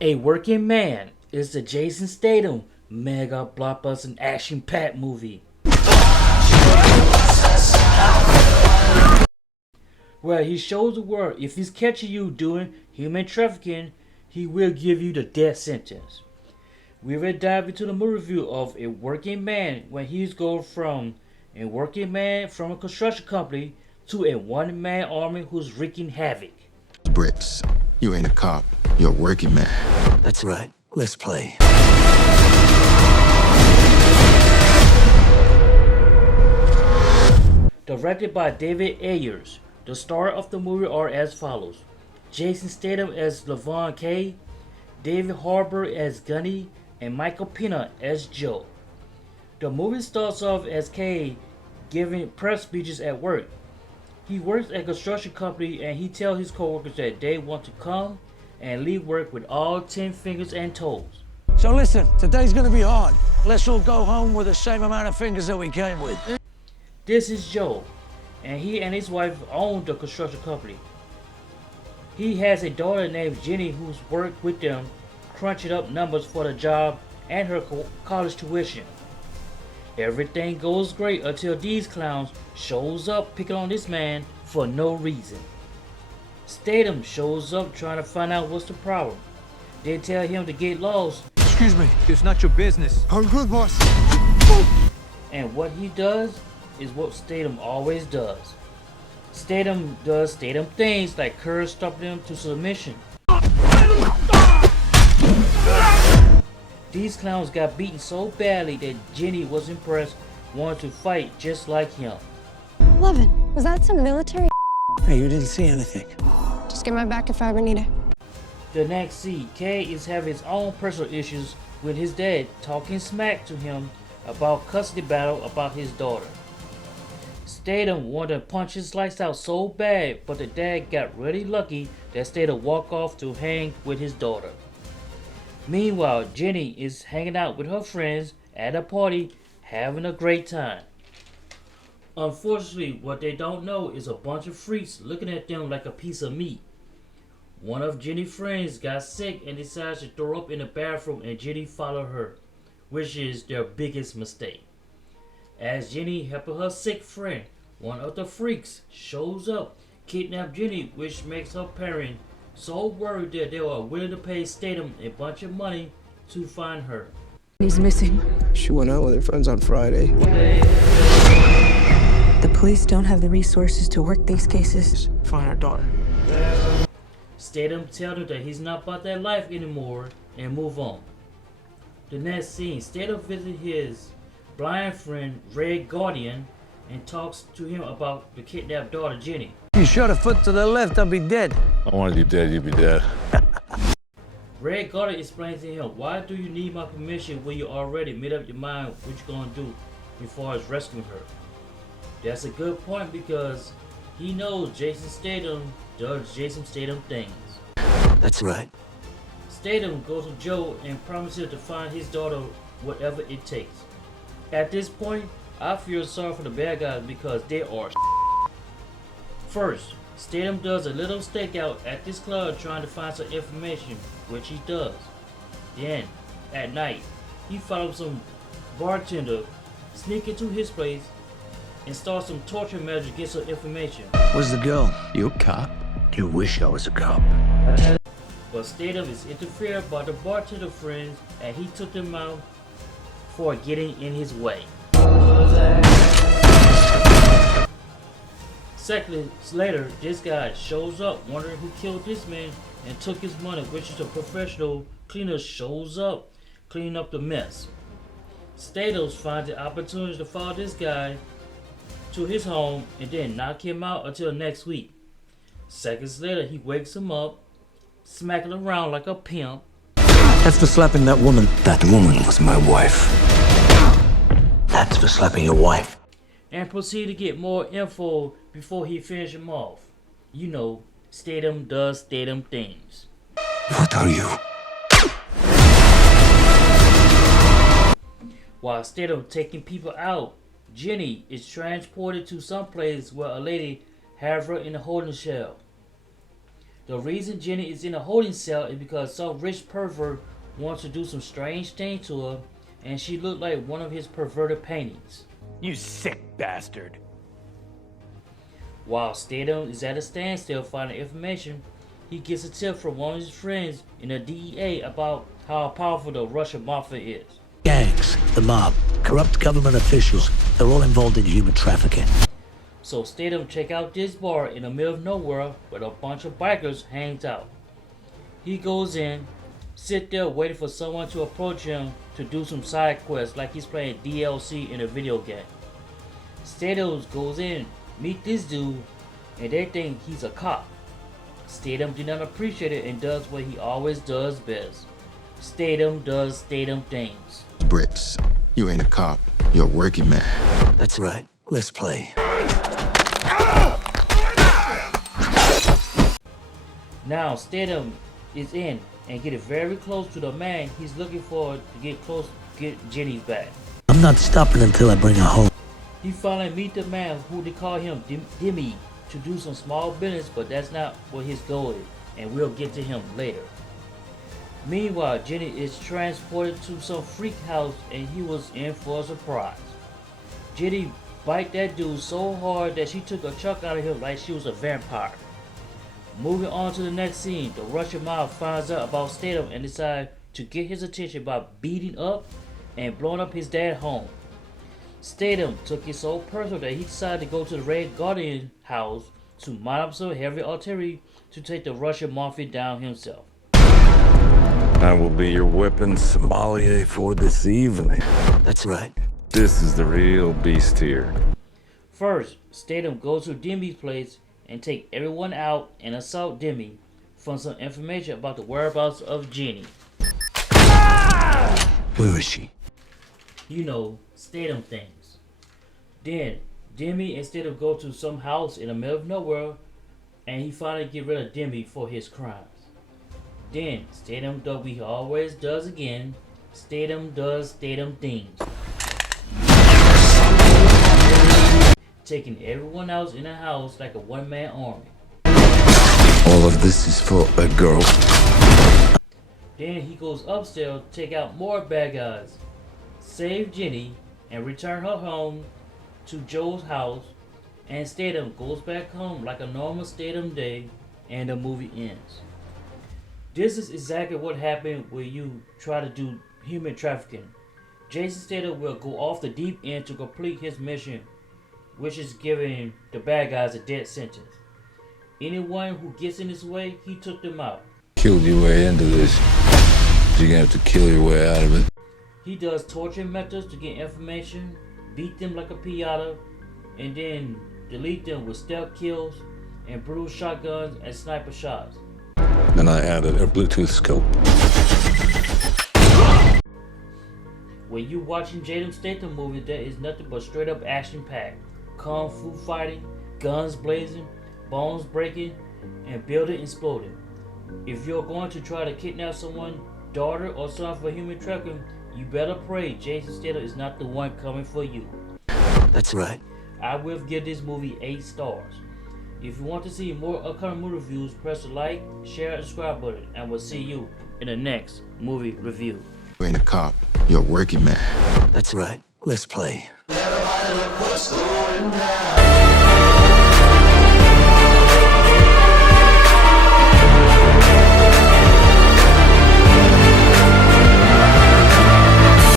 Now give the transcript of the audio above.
A Working Man is the Jason Statham mega blockbuster action-packed movie where he shows the world if he's catching you doing human trafficking, he will give you the death sentence. We will dive into the movie review of A Working Man when he's going from a working man from a construction company to a one-man army who's wreaking havoc. Bricks. You ain't a cop. You're a working man. That's right. Let's play. Directed by David Ayers. The stars of the movie are as follows: Jason Statham as Levon Cade, David Harbour as Gunny, and Michael Peña as Joe. The movie starts off as Cade giving press speeches at work. He works at a construction company and he tells his coworkers that they want to come and leave work with all 10 fingers and toes. So listen, today's gonna be hard. Let's all go home with the same amount of fingers that we came with. This is Joe, and he and his wife own the construction company. He has a daughter named Jenny who's worked with them, crunching up numbers for the job and her college tuition. Everything goes great until these clowns shows up picking on this man for no reason. Statham shows up trying to find out what's the problem. They tell him to get lost. Excuse me, it's not your business. I'm good, boss. And what he does is what Statham always does. Statham does Statham things like curb stomping them to submission. These clowns got beaten so badly that Jenny was impressed, wanted to fight just like him. Levin, was that some military? Hey, you didn't see anything. Just get my back if I ever need it. The next scene, Cade is having his own personal issues with his dad, talking smack to him about custody battle about his daughter. Statham wanted to punch his lights out so bad, but the dad got really lucky that Statham walked off to hang with his daughter. Meanwhile, Jenny is hanging out with her friends at a party, having a great time. Unfortunately, what they don't know is a bunch of freaks looking at them like a piece of meat. One of Jenny's friends got sick and decides to throw up in the bathroom, and Jenny followed her, which is their biggest mistake. As Jenny helping her sick friend, one of the freaks shows up, kidnaps Jenny, which makes her parents so worried that they are willing to pay Statham a bunch of money to find her. He's missing. She went out with her friends on Friday. The police don't have the resources to work these cases. Find our daughter. Statham tells her that he's not about that life anymore and move on. The next scene, Statham visits his blind friend Red Guardian and talks to him about the kidnapped daughter Jenny. You shot a foot to the left, I'll be dead. I wanted you dead, you'd be dead. Red Guardian explains to him, why do you need my permission when you already made up your mind what you're gonna do before as rescuing her? That's a good point because he knows Jason Statham does Jason Statham things. That's right. Statham goes to Joe and promises to find his daughter whatever it takes. At this point, I feel sorry for the bad guys because they are First, Statham does a little stakeout at this club trying to find some information, which he does. Then, at night, he follows some bartender, sneak into his place, and start some torture measures to get some information. Where's the girl? You a cop? You wish I was a cop. But Statham is interfered by the bartender friends and he took them out for getting in his way. Seconds later, this guy shows up wondering who killed this man and took his money, which is a professional cleaner shows up cleaning up the mess. Statham finds the opportunity to follow this guy to his home and then knock him out until next week. Seconds later, he wakes him up, smacking around like a pimp. That's for slapping that woman. That woman was my wife. That's for slapping your wife. And proceed to get more info before he finishes him off. You know, Statham does Statham things. What are you? While Statham taking people out, Jenny is transported to some place where a lady have her in a holding cell. The reason Jenny is in a holding cell is because some rich pervert wants to do some strange thing to her, and she looked like one of his perverted paintings. You sick bastard. While Statham is at a standstill finding information, he gets a tip from one of his friends in the DEA about how powerful the Russian mafia is. Gangs, the mob, corrupt government officials, they're all involved in human trafficking. So Statham check out this bar in the middle of nowhere where a bunch of bikers hangs out. He goes in, sit there waiting for someone to approach him to do some side quests like he's playing DLC in a video game. Statham goes in, meet this dude, and they think he's a cop. Statham did not appreciate it and does what he always does best. Statham does Statham things. Bricks. You ain't a cop. You're a working man. That's right. Let's play. Now Statham is in and getting very close to the man he's looking for to get close to get Jenny back. I'm not stopping until I bring her home. He finally meet the man who they call him Dimmy to do some small business, but that's not what his goal is, and we'll get to him later. Meanwhile, Jenny is transported to some freak house and he was in for a surprise. Jenny bite that dude so hard that she took a chunk out of him like she was a vampire. Moving on to the next scene, the Russian mob finds out about Statham and decide to get his attention by beating up and blowing up his dad's home. Statham took it so personal that he decided to go to the Red Guardian house to mount up some heavy artillery to take the Russian mafia down himself. I will be your weapon sommelier for this evening. That's right. This is the real beast here. First, Statham goes to Demi's place and take everyone out and assault Demi for some information about the whereabouts of Jenny. Where is she? You know, Statham things. Then, Demi and Statham go to some house in the middle of nowhere and he finally get rid of Demi for his crimes. Then, Statham does what he always does again. Statham does Statham things. Taking everyone else in the house like a one-man army. All of this is for a girl. Then he goes upstairs to take out more bad guys, save Jenny, and return her home to Joe's house, and Statham goes back home like a normal Statham day, and the movie ends. This is exactly what happened when you try to do human trafficking. Jason Statham will go off the deep end to complete his mission, which is giving the bad guys a death sentence. Anyone who gets in his way, he took them out. Killed your way into this. You're gonna have to kill your way out of it. He does torture methods to get information, beat them like a piñata, and then delete them with stealth kills and brutal shotguns and sniper shots. Then I added a Bluetooth scope. When you watching Jason Statham movies, there is nothing but straight up action packed. Kung fu fighting, guns blazing, bones breaking, and building exploding. If you're going to try to kidnap someone's daughter or son for human trafficking, you better pray Jason Statham is not the one coming for you. That's right. I will give this movie 8 stars. If you want to see more upcoming movie reviews, press the like, share, and subscribe button, and we'll see you in the next movie review. You ain't a cop. You're a working man. That's right. Let's play. Everybody look what's going down.